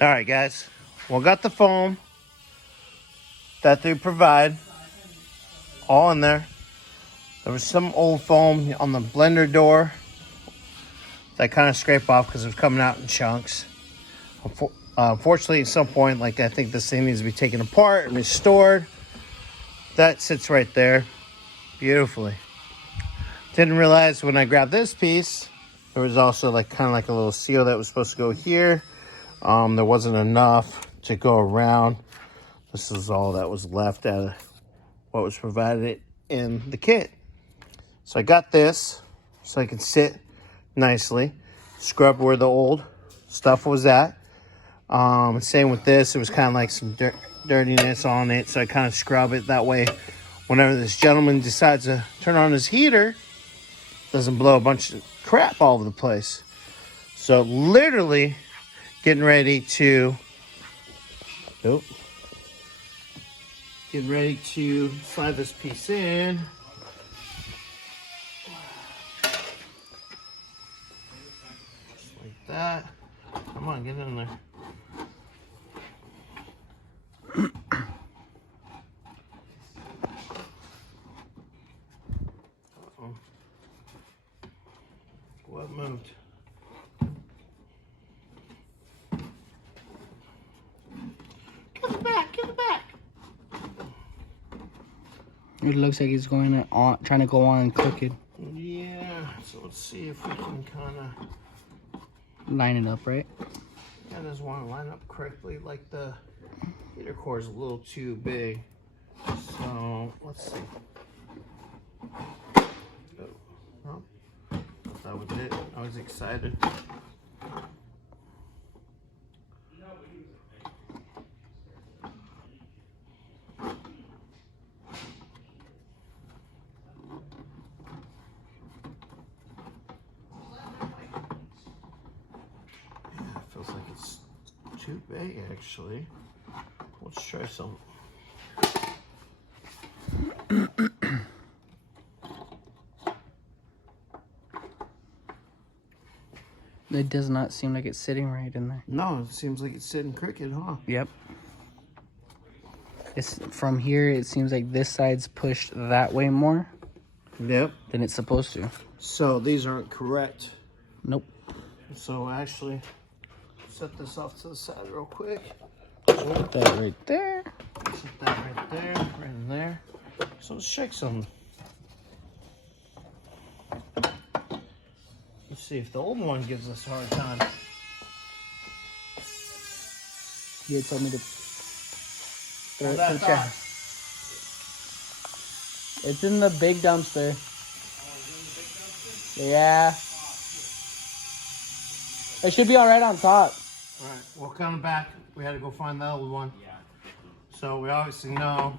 All right, guys. Well, got the foam that they provide all in there. There was some old foam on the blender door that I kind of scraped off because it was coming out in chunks. Unfortunately, at some point, like I think this thing needs to be taken apart and restored. That sits right there beautifully. Didn't realize when I grabbed this piece, there was also like kind of like a little seal that was supposed to go here. There wasn't enough to go around. This is all that was left out of what was provided in the kit. So I got this so I can sit nicely, scrub where the old stuff was at. Same with this, it was kind of like some dirtiness on it, so I kind of scrub it that way. Whenever this gentleman decides to turn on his heater, doesn't blow a bunch of crap all over the place. So literally getting ready to slide this piece in. Just like that. Come on, get in there. Uh-oh. What moved? Get it back, get it back. It looks like it's going on, trying to go on crooked. Yeah, so let's see if we can kind of line it up, right? I just want to line up correctly. Like the heater core is a little too big. So let's see. Oh, that was it. I was excited. Feels like it's too big, actually. Let's try some. It does not seem like it's sitting right in there. No, it seems like it's sitting crooked, huh? Yep. It's from here, it seems like this side's pushed that way more. Yep. Than it's supposed to. So these aren't correct. Nope. So actually, set this off to the side real quick. Put that right there. Set that right there, right in there. So let's check some. Let's see if the old one gives us a hard time. You told me to throw it to the chair. It's in the big dumpster. Yeah. It should be all right on top. All right, we're coming back. We had to go find the old one. Yeah. So we obviously know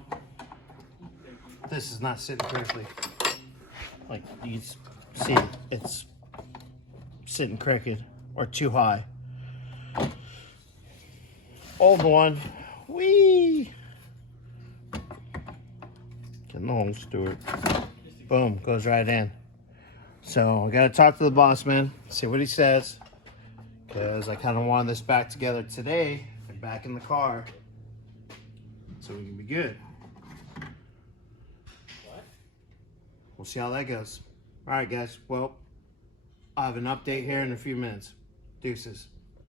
this is not sitting correctly. Like you see, it's sitting crooked or too high. Old one, whee! Getting the home steward. Boom, goes right in. So I gotta talk to the boss man, see what he says. Because I kind of wanted this back together today and back in the car so we can be good. We'll see how that goes. All right, guys. Well, I have an update here in a few minutes. Deuces.